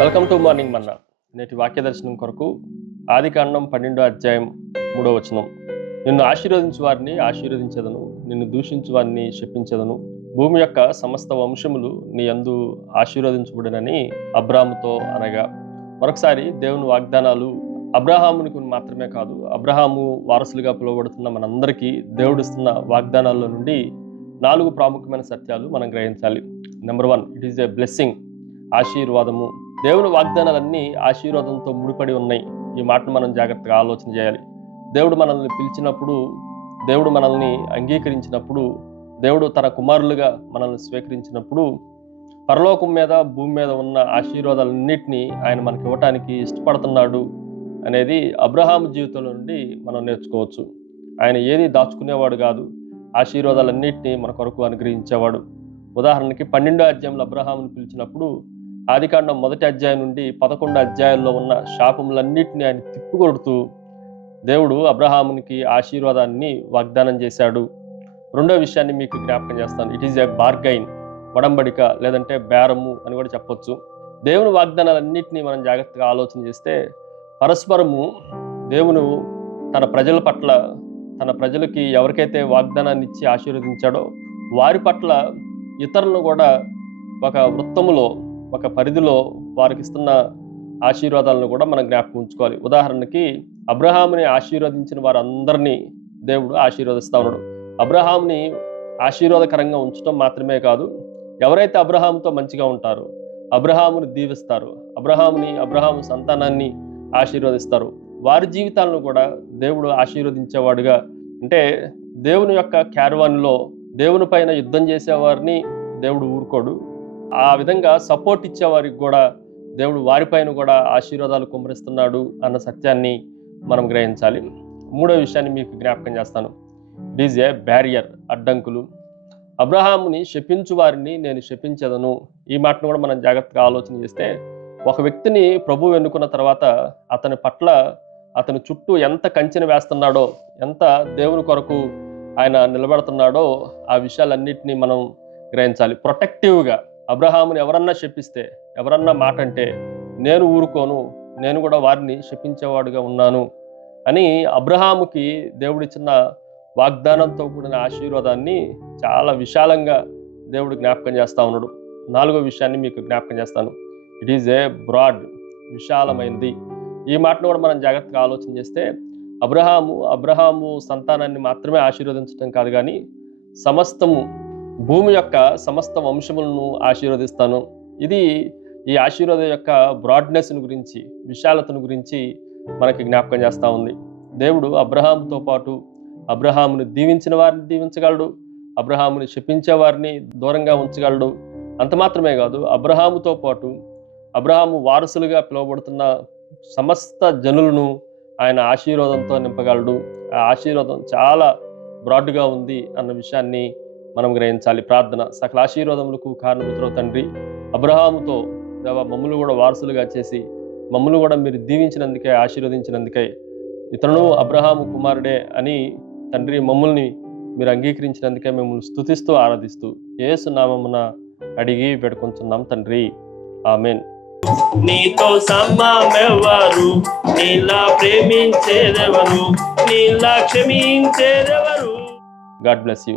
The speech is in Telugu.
వెల్కమ్ టు మార్నింగ్ మన్నా. నేటి వాక్య దర్శనం కొరకు ఆదికాండం 12వ అధ్యాయం 3వ వచనం. నిన్ను ఆశీర్వదించు వారిని ఆశీర్వదించెదను, నిన్ను దూషించు వారిని శపించెదను, భూమి యొక్క సమస్త వంశములు నీ యందు ఆశీర్వదించబడునని అబ్రాహాముతో అనగా. మరొకసారి దేవుని వాగ్దానాలు అబ్రహామునికి మాత్రమే కాదు, అబ్రహాము వారసులుగా పిలువబడుతున్న మనందరికీ దేవుడిస్తున్న వాగ్దానాల్లో నుండి 4 ప్రాముఖ్యమైన సత్యాలు మనం గ్రహించాలి. Number 1, it is a blessing, ఆశీర్వాదము. దేవుని వాగ్దానాలన్నీ ఆశీర్వాదంతో ముడిపడి ఉన్నాయి. ఈ మాటను మనం జాగ్రత్తగా ఆలోచన చేయాలి. దేవుడు మనల్ని పిలిచినప్పుడు, దేవుడు మనల్ని అంగీకరించినప్పుడు, దేవుడు తన కుమారులుగా మనల్ని స్వీకరించినప్పుడు పరలోకం మీద భూమి మీద ఉన్న ఆశీర్వాదాలన్నింటినీ ఆయన మనకి ఇవ్వటానికి ఇష్టపడుతున్నాడు అనేది అబ్రహాము జీవితంలో నుండి మనం నేర్చుకోవచ్చు. ఆయన ఏది దాచుకునేవాడు కాదు, ఆశీర్వాదాలన్నింటినీ మన కొరకు అనుగ్రహించేవాడు. ఉదాహరణకి 12వ అధ్యాయంలో అబ్రహామును పిలిచినప్పుడు ఆదికాండం 1వ అధ్యాయం నుండి 11 అధ్యాయాల్లో ఉన్న శాపములన్నింటినీ ఆయన తిప్పికొడుతూ దేవుడు అబ్రహామునికి ఆశీర్వాదాన్ని వాగ్దానం చేశాడు. 2వ విషయాన్ని మీకు జ్ఞాపకం చేస్తాను. ఇట్ ఈజ్ ఏ బార్గైన్, వడంబడిక లేదంటే బేరము అని కూడా చెప్పొచ్చు. దేవుని వాగ్దానాలన్నింటినీ మనం జాగ్రత్తగా ఆలోచన చేస్తే పరస్పరము దేవుడు తన ప్రజల పట్ల, తన ప్రజలకి ఎవరికైతే వాగ్దానాన్ని ఇచ్చి ఆశీర్వదించాడో వారి పట్ల ఇతరులను కూడా ఒక వృత్తములో, ఒక పరిధిలో వారికి ఇస్తున్న ఆశీర్వాదాలను కూడా మనం జ్ఞాపకం ఉంచుకోవాలి. ఉదాహరణకి అబ్రహాముని ఆశీర్వదించిన వారందరినీ దేవుడు ఆశీర్వదిస్తా ఉన్నాడు. అబ్రహాముని ఆశీర్వాదకరంగా ఉంచడం మాత్రమే కాదు, ఎవరైతే అబ్రహాముతో మంచిగా ఉంటారో అబ్రహాముని దీవిస్తారు, అబ్రహాము సంతానాన్ని ఆశీర్వదిస్తారు, వారి జీవితాలను కూడా దేవుడు ఆశీర్వదించేవాడుగా. అంటే దేవుని యొక్క క్యారవాన్లో దేవుని పైన యుద్ధం చేసేవారిని దేవుడు ఊరుకోడు. ఆ విధంగా సపోర్ట్ ఇచ్చేవారికి కూడా దేవుడు వారిపైన కూడా ఆశీర్వాదాలు కుమ్మరిస్తున్నాడు అన్న సత్యాన్ని మనం గ్రహించాలి. 3వ విషయాన్ని మీకు జ్ఞాపకం చేస్తాను. ఇట్ ఈజ్ ఏ బ్యారియర్, అడ్డంకులు. అబ్రహాముని శపించు వారిని నేను శపించదను. ఈ మాటను కూడా మనం జాగ్రత్తగా ఆలోచన చేస్తే, ఒక వ్యక్తిని ప్రభువు ఎన్నుకున్న తర్వాత అతని పట్ల, అతని చుట్టూ ఎంత కంచెను వేస్తున్నాడో, ఎంత దేవుని కొరకు ఆయన నిలబడుతున్నాడో ఆ విషయాలన్నింటినీ మనం గ్రహించాలి. ప్రొటెక్టివ్గా అబ్రహాముని ఎవరన్నా శపిస్తే, ఎవరన్నా మాట అంటే నేను ఊరుకోను, నేను కూడా వారిని శపించేవాడుగా ఉన్నాను అని అబ్రహాముకి దేవుడిచ్చిన వాగ్దానంతో కూడిన ఆశీర్వాదాన్ని చాలా విశాలంగా దేవుడు జ్ఞాపకం చేస్తూ ఉన్నాడు. 4వ విషయాన్ని మీకు జ్ఞాపకం చేస్తాను. ఇట్ ఈజ్ ఏ బ్రాడ్, విశాలమైనది. ఈ మాటను కూడా మనం జాగ్రత్తగా ఆలోచన చేస్తే అబ్రహాము సంతానాన్ని మాత్రమే ఆశీర్వదించడం కాదు, కానీ సమస్తము, భూమి యొక్క సమస్త వంశములను ఆశీర్వదిస్తాను. ఇది ఈ ఆశీర్వాదం యొక్క బ్రాడ్నెస్ను గురించి, విశాలతను గురించి మనకి జ్ఞాపకం చేస్తూ ఉంది. దేవుడు అబ్రహాముతో పాటు అబ్రహాముని దీవించిన వారిని దీవించగలడు, అబ్రహాముని శపించే వారిని దూరంగా ఉంచగలడు. అంత మాత్రమే కాదు, అబ్రహాముతో పాటు అబ్రహాము వారసులుగా పిలువబడుతున్న సమస్త జనులను ఆయన ఆశీర్వాదంతో నింపగలడు. ఆ ఆశీర్వాదం చాలా బ్రాడ్గా ఉంది అన్న విషయాన్ని మనం గ్రహించాలి. ప్రార్థన. సకల ఆశీర్వాదములకు కారణభూతుడవు తండ్రి, అబ్రహాముతో దేవా మమ్మల్ని కూడా వారసులుగా చేసి మమ్మల్ని కూడా మీరు దీవించినందుకే, ఆశీర్వదించినందుకే, ఇతను అబ్రహాము కుమారుడే అని తండ్రి మమ్మల్ని మీరు అంగీకరించినందుకే మిమ్మల్ని స్తుతిస్తూ ఆరాధిస్తూ యేసు నామమున అడిగి పెడుకొంచున్నాం తండ్రి, ఆమేన్. నీతో సమానమెవరు, నీలా ప్రేమించేదెవరు, నీలా క్షమించేదెవరు. God bless you.